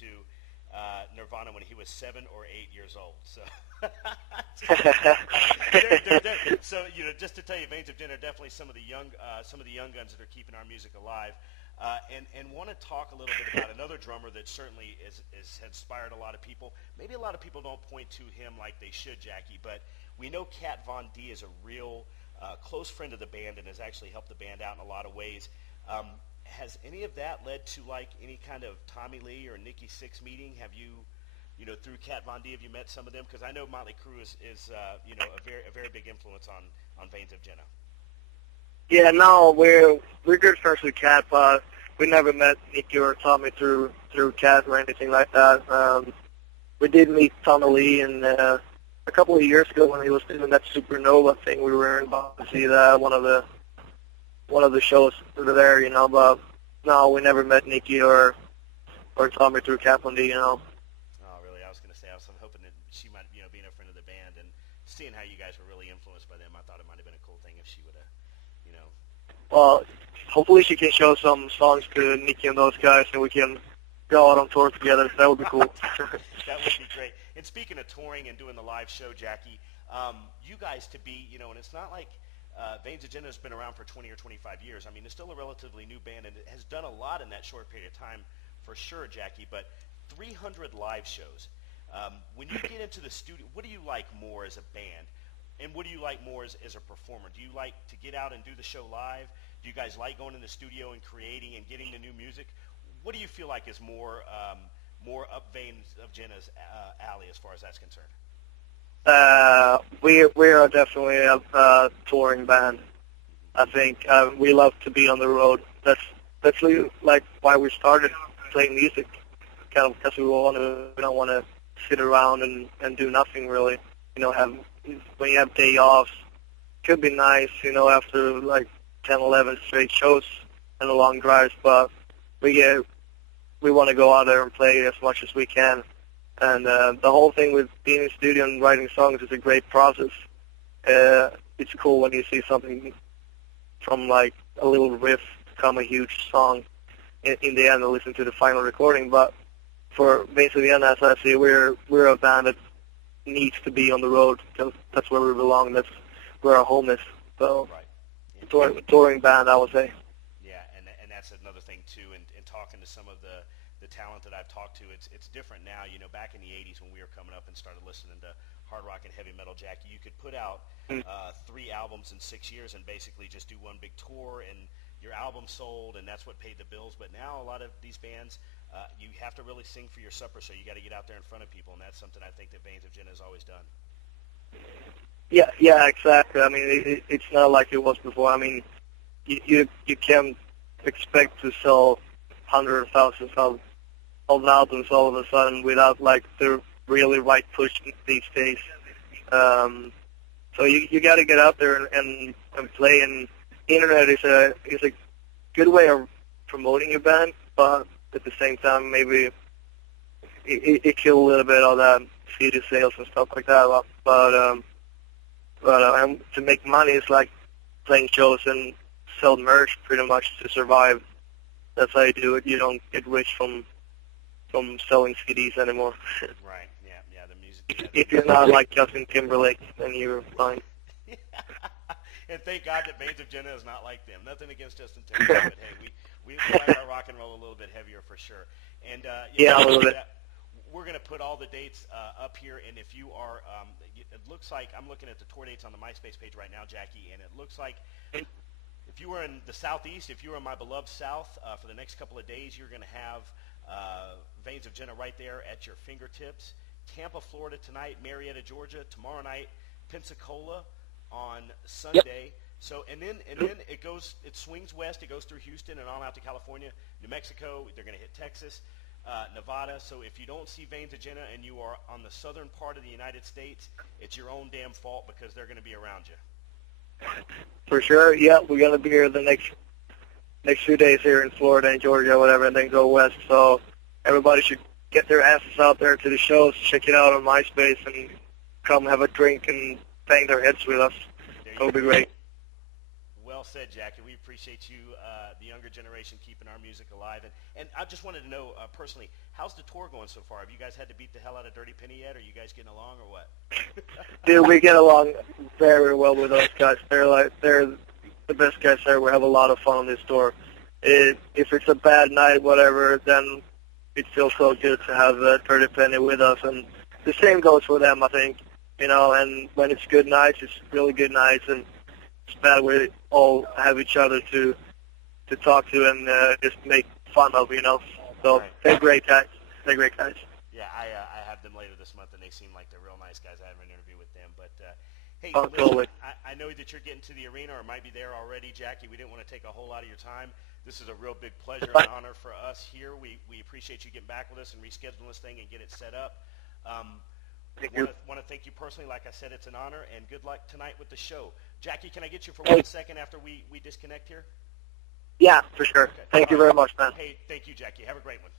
to Nirvana when he was 7 or 8 years old. So, so just to tell you, Veins of Jenna are definitely some of the young guns that are keeping our music alive. And want to talk a little bit about another drummer that certainly has inspired a lot of people. Maybe a lot of people don't point to him like they should, Jacki, but we know Kat Von D is a real close friend of the band and has actually helped the band out in a lot of ways. Has any of that led to like any kind of Tommy Lee or Nikki Sixx meeting? Have you, through Kat Von D, have you met some of them? Because I know Motley Crue is a very big influence on Veins of Jenna. Yeah, no, we're good friends with Kat, but we never met Nikki or Tommy through Kat or anything like that. We did meet Tommy Lee a couple of years ago when he was doing that Supernova thing. We were about to see that one of the shows there, but no, we never met Nikki or Tommy through Kat Von D, Oh, really? I was going to say, I was hoping that she might, being a friend of the band and seeing how you guys were really influenced by them, I thought it might have been a cool thing if she would have, Well, hopefully she can show some songs to Nikki and those guys, and we can go out on tour together. That would be cool. That would be great. And speaking of touring and doing the live show, Jacki, you guys to be, and it's not like Veins of Jenna has been around for 20 or 25 years. I mean, it's still a relatively new band, and it has done a lot in that short period of time, for sure, Jacki. But 300 live shows. When you get into the studio, what do you like more as a band? And what do you like more as a performer? Do you like to get out and do the show live? Do you guys like going in the studio and creating and getting the new music? What do you feel like is more up Veins of Jenna's alley as far as that's concerned? We are definitely a touring band. I think we love to be on the road. That's really like why we started playing music, kind of because we don't want to sit around and do nothing really. When you have day offs, could be nice, after like 10, 11 straight shows and the long drives, but we want to go out there and play as much as we can. And the whole thing with being in the studio and writing songs is a great process. It's cool when you see something from like a little riff become a huge song in the end and listen to the final recording. But for basically, as I see, we're a band that needs to be on the road because that's where we belong. That's where our home is. So, right. touring band, I would say. Yeah, and that's another thing too. And talking to some of the talent that I've talked to, it's different now. Back in the '80s when we were coming up and started listening to hard rock and heavy metal, Jacki, you could put out 3 albums in 6 years and basically just do one big tour, and your album sold, and that's what paid the bills. But now a lot of these bands, you have to really sing for your supper, so you got to get out there in front of people, and that's something I think that Veins of Jenna has always done. Yeah, exactly. I mean, it's not like it was before. I mean, you can't expect to sell hundreds of thousands of albums all of a sudden without like the really right push these days. So you got to get out there and play. And the internet is a good way of promoting your band, but at the same time, maybe it kills a little bit of that CD sales and stuff like that. But to make money, it's like playing shows and sell merch pretty much to survive. That's how you do it. You don't get rich from selling CDs anymore. Right. Yeah. The music. If you're not like Justin Timberlake, then you're fine. And thank God that Veins of Jenna is not like them. Nothing against Justin Timberlake, but hey, we like our rock and roll a little bit heavier for sure. And a little bit. We're going to put all the dates up here, and if you are, it looks like I'm looking at the tour dates on the MySpace page right now, Jacki, and it looks like if you were in the Southeast, if you were in my beloved South, for the next couple of days, you're going to have Veins of Jenna right there at your fingertips. Tampa, Florida tonight, Marietta, Georgia tomorrow night, Pensacola on Sunday. Yep. So and then it swings west. It goes through Houston and on out to California, New Mexico. They're going to hit Texas, Nevada. So if you don't see Veins of Jenna and you are on the southern part of the United States, it's your own damn fault because they're going to be around you. For sure. Yeah, we're going to be here the next few days here in Florida and Georgia, whatever, and then go west. So everybody should get their asses out there to the shows, check it out on MySpace, and come have a drink and bang their heads with us. It'll be great. Well, Well said, Jacki. We appreciate you, the younger generation, keeping our music alive. And I just wanted to know personally, how's the tour going so far? Have you guys had to beat the hell out of Dirty Penny yet? Are you guys getting along or what? Dude, we get along very well with those guys. They're the best guys there. We have a lot of fun on this tour. If it's a bad night, whatever, then it feels so good to have Dirty Penny with us. And the same goes for them, I think. You know, and when it's good nights, it's really good nights, and it's bad we all have each other to talk to and just make fun of, you know. So Right. they're great guys. They're great guys. Yeah, I have them later this month, and they seem like they're real nice guys. I have an interview with them. But, hey, Oh, listen, totally. I know that you're getting to the arena or might be there already, Jacki. We didn't want to take a whole lot of your time. This is a real big pleasure and honor for us here. We appreciate you getting back with us and rescheduling this thing and get it set up. Thank you. Want to thank you personally. Like I said, it's an honor, and good luck tonight with the show. Jacki, can I get you for 1 second after we disconnect here? Yeah, for sure. Okay. Thank you very much, man. Hey, thank you, Jacki. Have a great one.